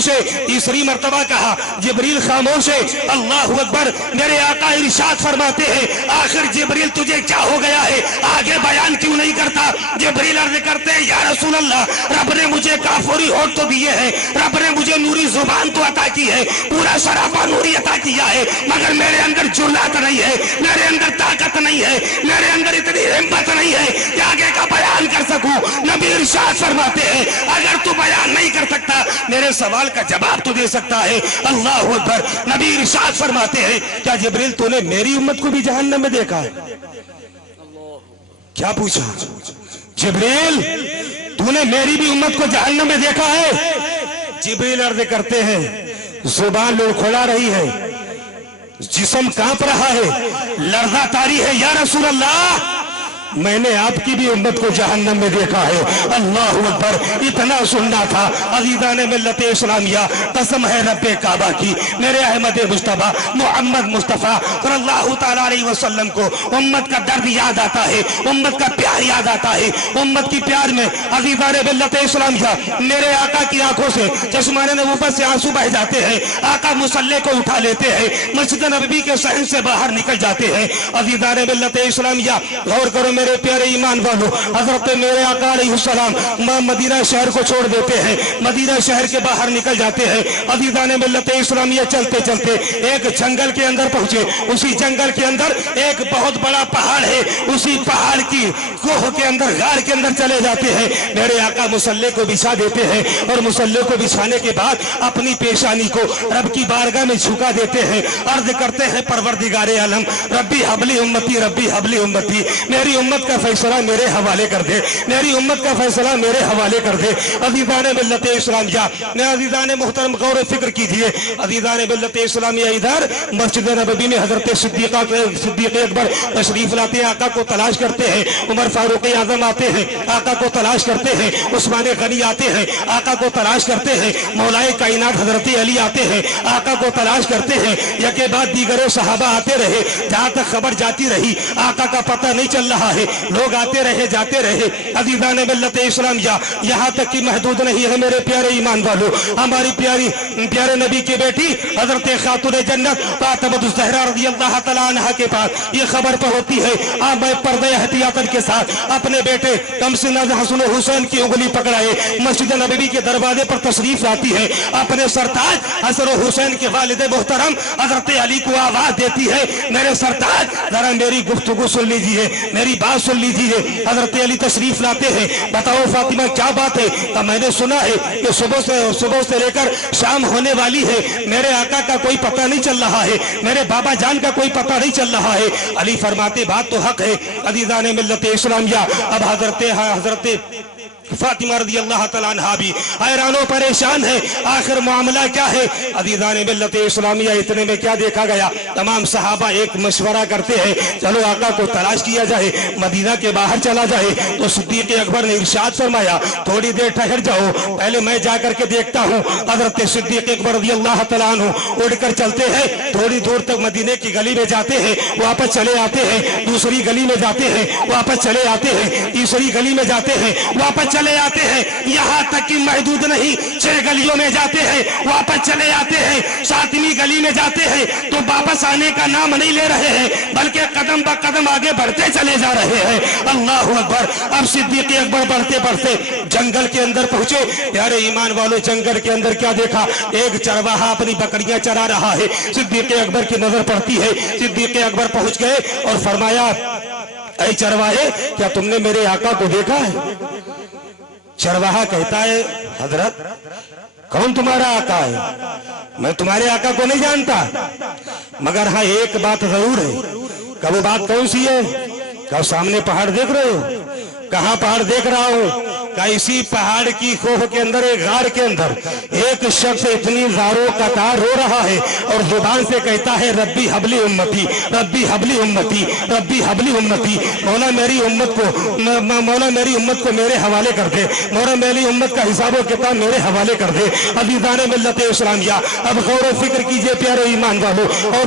तीसरी मर्तबा कहा जिब्रील खामोश है। अल्लाहु अकबर। मेरे आका इरशाद फरमाते हैं आखिर जिब्रील तुझे क्या हो गया है, आगे बयान क्यों नहीं करता। जिब्रील अर्ज करते हैं या रसूल अल्लाह, रब ने मुझे काफूरी होठ तो दिए हैं, रब ने मुझे नूरी जुबान तो अता की है, पूरा सरापा नूरी अता किया है, मगर मेरे अंदर जुर्रत नहीं है, मेरे अंदर ताकत नहीं है, मेरे अंदर इतनी हिम्मत नहीं है कि आगे का बयान कर सकूं। नबी इरशाद फरमाते हैं अगर तू बयान नहीं कर सकता मेरे सवाल का जवाब तो दे सकता है। अल्लाह अकबर। नबी इरशाद फरमाते हैं क्या जिब्रील तूने मेरी उम्मत को भी जहन्नम में देखा है? क्या पूछा? जिब्रील तूने मेरी भी उम्मत को जहन्नम में देखा है? जिब्रील अर्ज करते हैं जुबान लड़खड़ा रही है, जिस्म कांप रहा है, लर्जा तारी है। या रसूल अल्लाह मैंने आपकी भी उम्मत को जहन्नम में देखा है। अल्लाह अकबर। इतना सुनना था अज़ीज़ान मिल्लत इस्लामिया, कसम है रब्बे काबा की, मेरे अहमद मुस्तफा मोहम्मद मुस्तफा सल्लल्लाहु तआला अलैहि वसल्लम को उम्मत का दर्द याद आता है, उम्मत का प्यार याद आता है। उम्मत की प्यार में अज़ीज़ान मिल्लत इस्लामिया मेरे आका की आंखों से चश्माने ने ऊपर से आंसू बह जाते हैं। आका मुसल्ले को उठा लेते हैं, मस्जिद नबवी के सहन से बाहर निकल जाते हैं। अज़ीज़ान मिल्लत इस्लामिया गौर करो मेरे प्यारे ईमान वालों, हजरत मेरे आका अलैहिस्सलाम मदीना शहर को छोड़ देते हैं, मदीना शहर के बाहर निकल जाते हैं। अज़ीज़ान मिल्लत इस्लामिया चलते चलते एक जंगल के अंदर पहुंचे। उसी जंगल के अंदर एक बहुत बड़ा पहाड़ है, उसी पहाड़ की कोह के अंदर, गार के अंदर चले जाते हैं। मेरे आका मुसल्ले को बिछा देते हैं और मुसल्ले को बिछाने के बाद अपनी पेशानी को रब की बारगाह में झुका देते हैं। अर्ज करते हैं परवरदिगारे आलम रब्बी हबली उम्मती, रब्बी हबली उम्मती, मेरी उम्मत का फैसला मेरे हवाले कर दे, मेरी उम्मत का फैसला मेरे हवाले कर दे। अज़ीज़ान मिल्लत इस्लामिया, अज़ीज़ान मुहतरम गौर फिक्र कीजिए। अज़ीज़ान मिल्लत इस्लामिया इधर मस्जिद नबवी में हजरत सिद्दीक अकबर तशरीफ लाते हैं, आका को तलाश करते हैं। उमर फारूक आजम आते हैं, आका को तलाश करते हैं। उस्मान गनी आते हैं, आका को तलाश करते हैं। मौलाए कायनात हजरत अली आते हैं, आका को तलाश करते हैं। यके बाद दीगरों सहाबा आते रहे, जहां तक खबर जाती रही आका का पता नहीं चल रहा है। लोग आते रहे जाते रहे। अज़ीज़ान मिल्लत इस्लामिया यहाँ तक कि महदूद नहीं है मेरे प्यारे ईमान वालों, हमारी प्यारे नबी की बेटी हजरत खातून जन्नत फातिमा ज़हरा रज़ियल्लाहु तआला अन्हा के पास ये खबर पहुंचती है। मैं पर्दे एहतियातन के साथ अपने बेटे कमसिन हसन हुसैन की उंगली पकड़ाए मस्जिद नबवी के दरवाजे पर तशरीफ लाती है। अपने सरताज हसन हुसैन के वालिद मोहतरम हजरत अली को आवाज देती है मेरे सरताज जरा मेरी गुफ्तगू सुन लीजिए, मेरी बात सुन लीजिए। हजरत अली तशरीफ लाते हैं, बताओ फातिमा क्या बात है? तो मैंने सुना है कि सुबह से लेकर शाम होने वाली है, मेरे आका का कोई पता नहीं चल रहा है, मेरे बाबा जान का कोई पता नहीं चल रहा है। अली फरमाते बात तो हक है। अज़ीज़ान मिल्लत इस्लामिया अब हजरत फातिमा रज़ियल्लाहु तआला अन्हा भी हैरानो परेशान है, आखिर मामला क्या है? अज़ीज़ान मिल्लत इस्लामिया इतने में क्या देखा गया, तमाम सहाबा एक मशवरा करते हैं चलो आका को तलाश किया जाए, मदीना के बाहर चला जाए। तो सिद्दीक़ अकबर ने इरशाद फरमाया थोड़ी देर ठहर जाओ, पहले मैं जाकर के देखता हूँ। हजरत सिद्दीक़ अकबर रज़ियल्लाहु तआला अन्हु उड़कर चलते हैं, थोड़ी दूर तक मदीने की गली में जाते हैं, वापस चले आते हैं, दूसरी गली में जाते हैं, वापस चले आते हैं, तीसरी गली में जाते हैं, वापस चले आते हैं, यहाँ तक कि महदूद नहीं 6 गलियों में जाते हैं, वापस चले आते हैं, 7वीं गली में जाते हैं तो वापस आने का नाम नहीं ले रहे हैं, बल्कि कदम ब कदम आगे बढ़ते चले जा रहे हैं। अल्लाह अकबर। अब सिद्दीक़ अकबर बढ़ते बढ़ते जंगल के अंदर पहुंचे। प्यारे ईमान वालों, जंगल के अंदर क्या देखा, एक चरवाहा अपनी बकरियां चरा रहा है। सिद्दीक़ अकबर की नजर पड़ती है, सिद्दीक़ अकबर पहुंच गए और फरमाया ऐ चरवाहे क्या तुमने मेरे आका को देखा है? चरवाहा कहता है हजरत कौन तुम्हारा आका है? मैं तुम्हारे आका को नहीं जानता, मगर हाँ एक बात जरूर है। क्या वो बात कौन सी है? क्या सामने पहाड़ देख रहे हो? कहाँ पहाड़ देख रहा हूँ? का इसी पहाड़ की खोह के अंदर, एक गार के अंदर एक शख्स इतनी ज़ारो कतार रो रहा है और जुबान से कहता है रब्बी हबली उम्मती, रब्बी हबली उम्मती, रब्बी हबली उम्मती। मौला मेरी उम्मत को मेरे हवाले कर दे, मौला मेरी उम्मत का हिसाब व किताब मेरे हवाले कर दे। अज़ीज़ान मिल्लत इस्लामिया अब गौर व फिक्र कीजिए प्यारे ईमान वालों। और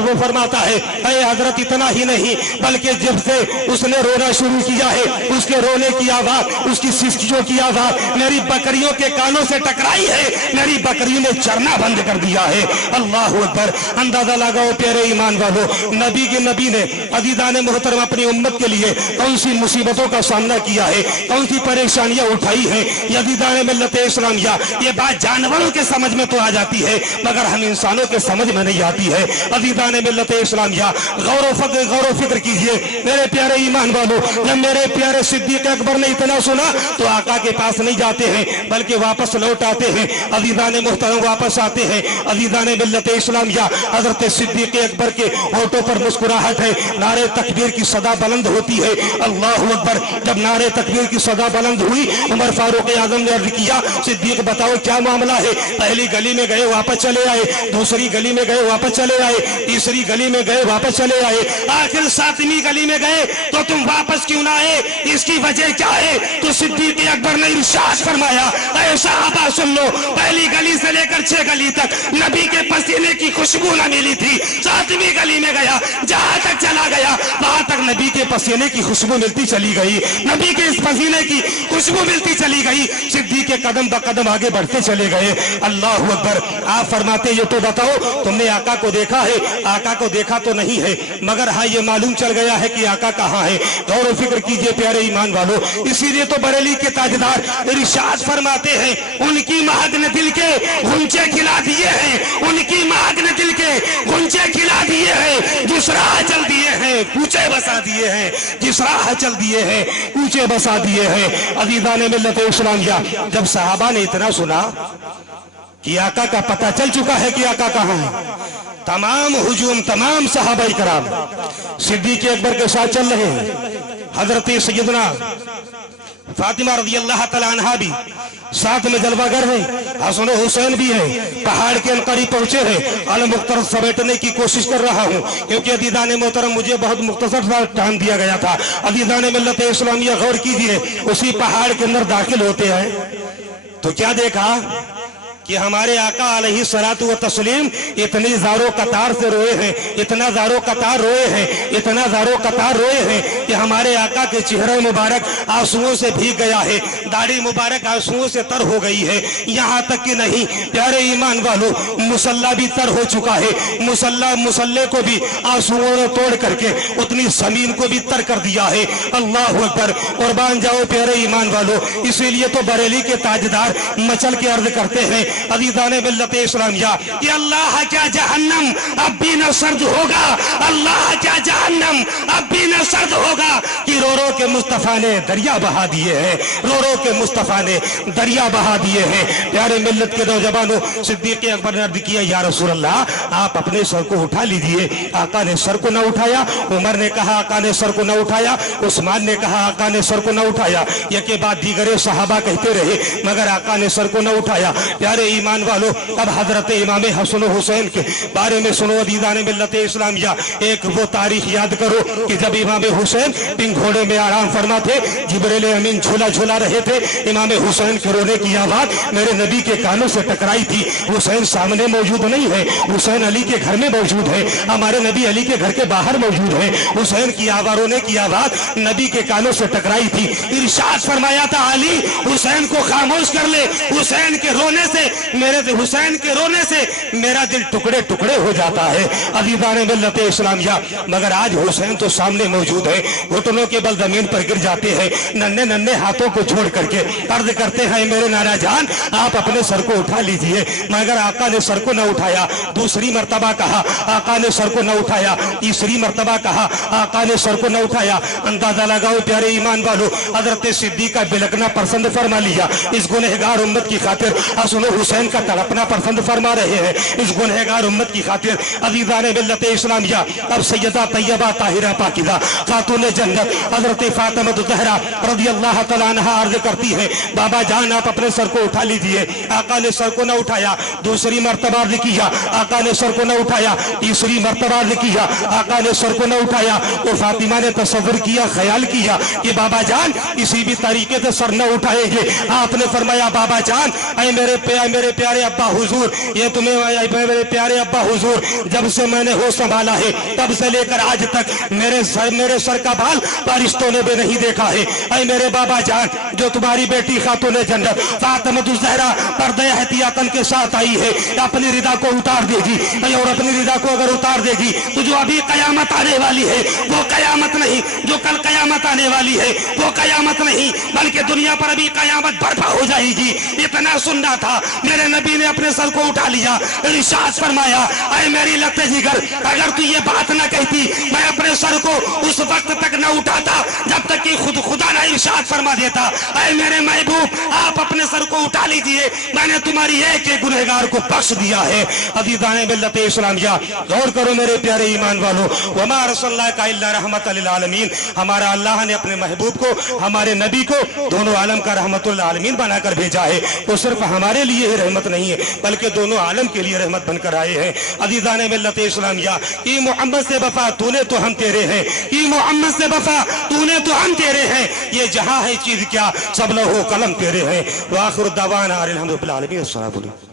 वो फरमाता है ऐ हजरत इतना ही नहीं बल्कि जब से उसने रोना शुरू किया है उसके रोने की आवाज, उसकी किसकियों की आवाज मेरी बकरियों के कानों से टकराई है, मेरी बकरियों ने चरना बंद कर दिया है। अल्लाह अकबर। अंदाजा लगाओ प्यारे ईमान वालों, नबी ने अजीज़ान मोहतरम अपनी उम्मत के लिए कौन सी मुसीबतों का सामना किया है, कौन सी परेशानियां उठाई है। अजीज़ान मिल्लत इस्लामिया, ये बात जानवरों के समझ में तो आ जाती है मगर हम इंसानों के समझ में नहीं आती है। अजीज़ान मिल्लत इस्लामिया, गौर फिक्र कीजिए मेरे प्यारे ईमान वालों। जब मेरे प्यारे सिद्दीक अकबर ने इतना सुना तो आका के पास नहीं जाते हैं बल्कि वापस लौट आते हैं। अजीज़ान मोहतरम वापस आते हैं। अजीज़ान मिल्लत इस्लामिया, हजरत सिद्दीक अकबर के होठों पर मुस्कुराहट है, नारे तकबीर की सदा बुलंद होती है। अल्लाह अकबर। जब नारे तकबीर की सदा बुलंद हुई, उमर फारूक आजम ने अर्ज किया, सिद्दीक बताओ क्या मामला है। पहली गली में गए वापस चले आए, दूसरी गली में गए वापस चले आए, तीसरी गली में गए वापस चले आए, आखिर सातवीं गली में गए तो तुम वापस क्यों ना आए, इसकी वजह क्या है। तो सिद्दीक अकबर ने इरशाद फरमाया, ऐ सहाबा सुन लो, पहली गली से लेकर 6 गली तक नबी के पसीने की खुशबू न मिली थी। 7वीं गली में गया, जहां तक चला गया वहां तक नबी के पसीने की खुशबू मिलती चली गई, नबी के इस पसीने की खुशबू मिलती चली गई। सिद्दीक के कदम ब कदम आगे बढ़ते चले गए। अल्लाह अकबर। आप फरमाते ये तो बताओ तुमने आका को देखा है। आका को देखा तो नहीं है मगर हाँ ये मालूम चल गया है कि आका कहाँ है। गौर फिक्र कीजिए प्यारे ईमान वालों, इसीलिए तो बरेली के ताजदार इरशाद फरमाते हैं, उनकी महक ने दिल के गुंजे खिला दिए हैं, उनकी महक ने दिल के गुंजे खिला दिए हैं, जिस राह चल दिए हैं कूचे बसा दिए हैं, जिस राह चल दिए हैं कूचे बसा दिए हैं। अजीज़ान मिल्लत इस्लामिया, जब सहाबा ने इतना सुना कि आका का पता चल चुका है कि आका कहाँ है, तमाम हुजूम तमाम सहाबा इकराम सिद्दीक अकबर के साथ चल रहे हैं। हजरत सैयदना फातिमा रज़ी अल्लाह तआला अन्हा भी साथ में जलवागर है, हसन हुसैन भी है, पहाड़ के करीब पहुंचे हैं। अल मुख्तर समेटने की कोशिश कर रहा हूं क्योंकि अजीज़ान मोहतरम मुझे बहुत मुख्तसर सा टाइम दिया गया था। अजीज़ान मिल्लत इस्लामिया गौर कीजिए, उसी पहाड़ के अंदर दाखिल होते हैं तो क्या देखा कि हमारे आका अलैहि सलातु व तस्लीम इतनी ज़ारो कतार से रोए हैं, इतना ज़ारो कतार रोए हैं, इतना ज़ारो कतार रोए हैं कि हमारे आका के चेहरा मुबारक आंसुओं से भीग गया है, दाढ़ी मुबारक आंसुओं से तर हो गई है। यहाँ तक कि नहीं प्यारे ईमान वालों, मुसल्ला भी तर हो चुका है, मुसल्ले को भी आंसुओं ने तोड़ करके उतनी जमीन को भी तर कर दिया है। अल्लाह अकबर। कुर्बान जाओ प्यारे ईमान वालों, इसीलिए तो बरेली के ताजदार मचल के अर्ज करते हैं अज़ीज़ान मिल्लत इस्लामिया कि अल्लाह क्या जहन्नम अब भी न सर्द होगा, अल्लाह क्या जहन्नम अब भी न सर्द होगा कि रो रो के मुस्तफा ने दरिया बहा दिए हैं, रो रो के मुस्तफा ने दरिया बहा दिए हैं। प्यारे मिल्लत के नौजवानों, सिद्दीक अकबर ने अर्ज किया, या रसूल अल्लाह आप अपने सर को उठा लीजिए। आका ने सर को न उठाया, उमर ने कहा आका ने सर को न उठाया, उस्मान ने कहा आका ने सर को न उठाया, ये के बाद दीगरे सहाबा कहते रहे मगर आका ने सर को न उठाया। प्यारे ईमान वालों, अब हजरत इमाम हसन हुसैन के बारे में सुनो अज़ीज़ान मिल्लत इस्लामिया। एक वो तारीख याद करो कि जब इमाम हुसैन पिंग घोड़े में आराम फरमा थे, जिब्रील अमीन झूला झूला रहे थे, इमाम हुसैन के रोने की आवाज मेरे नबी के कानों से टकराई थी। हुसैन सामने मौजूद नहीं है, हुसैन अली के घर में मौजूद है, हमारे नबी अली के घर के बाहर मौजूद है। हुसैन की आवाज रोने की आवाज नबी के कानों से टकराई थी। इरशाद फरमाया था, अली हुसैन को खामोश कर ले, हुसैन के रोने से हुसैन के रोने से मेरा दिल टुकड़े टुकड़े हो जाता है। अज़ीज़ान मिल्लत इस्लामिया, मगर आज हुसैन तो सामने मौजूद है, घुटनों के बल जमीन पर गिर जाते हैं, नन्हे नन्हे हाथों को छोड़ करके अर्ज करते हैं, मेरे नाना जान आप अपने सर को उठा लीजिए। मगर आका ने सर को न उठाया। दूसरी मर्तबा कहा आका ने सर को न उठाया, तीसरी मर्तबा कहा आका ने सर को न उठाया। अंदाजा लगाओ प्यारे ईमान वालों, हजरत सिद्दीक का बिलकना पसंद फरमा लिया, इस गुनहगार उम्मत की खातिर हसन हुसैन का तड़पना पसंद फरमा रहे हैं, इस गुनहगार उम्मत की खातिर। अज़ीज़ान मिल्लत इस्लामिया, अब सैयदा तैयबा ताहिरा पाकिज़ा खातून जन्नत हजरत फातिमा ज़हरा रज़ी अल्लाह तआला अन्हा अर्ज करती है, बाबा जान आप अपने सर को उठा लीजिए। आका ने सर को न उठाया। दूसरी मर्तबा अर्ज किया, आका ने सर को न उठाया। तीसरी मर्तबा अर्ज किया, आका ने सर को न उठाया। तो फातिमा ने तसव्वुर किया, ख्याल किया कि बाबा जान किसी भी तरीके से सर न उठाएंगे। आपने फरमाया, बाबा जान ऐ मेरे प्यारे अब्बा हुजूर, ये तुम्हें मेरे प्यारे अब्बा हुजूर, जब से मैंने होश संभाला है तब से लेकर आज तक मेरे सर का बाल बारिशों ने भी नहीं देखा है। ऐ मेरे बाबा जान, जो तुम्हारी बेटी खातून जन्नत फातिमा ज़हरा पर्दे एहतियातन के साथ आई है, अपनी रिदा को उतार देगी और अपनी रिदा को अगर उतार देगी तो जो अभी कयामत आने वाली है वो कयामत नहीं, जो कल कयामत आने वाली है वो कयामत नहीं, बल्कि दुनिया पर अभी कयामत बर्पा हो जाएगी। इतना सुनना था, मेरे नबी ने अपने सर को उठा लिया, इरशाद फरमाया, ऐ मेरी लत्ते जिगर, अगर तू ये बात ना कहती मैं अपने सर को उस वक्त तक न उठाता जब तक कि खुदा ना इरशाद फरमा देता, ऐ मेरे महबूब आप अपने सर को उठा लीजिए, मैंने तुम्हारी एक एक गुनहगार को बख्श दिया है। अज़ीज़ाने मिल्लत इस्लामिया, गौर करो मेरे प्यारे ईमान वालों, वमा अर्सलनाका इल्ला रहमतल लिल आलमीन, हमारा अल्लाह ने अपने महबूब को, हमारे नबी को दोनों आलम का रहमतुल आलमीन बनाकर भेजा है। वो सिर्फ हमारे लिए ही रहमत नहीं है बल्कि दोनों आलम के लिए रहमत बनकर आए हैं। अज़ीज़ाने मिल्लत इस्लामिया, कि मोहम्मद से वफा तूने तो हम तेरे हैं, कि मोहम्मद से वफा तूने तो हम तेरे हैं, ये जहां है चीज क्या सब लौह कलम तेरे हैं। व आखिर दावाना अनिल हम्दुलिल्लाहि रब्बिल आलमीन।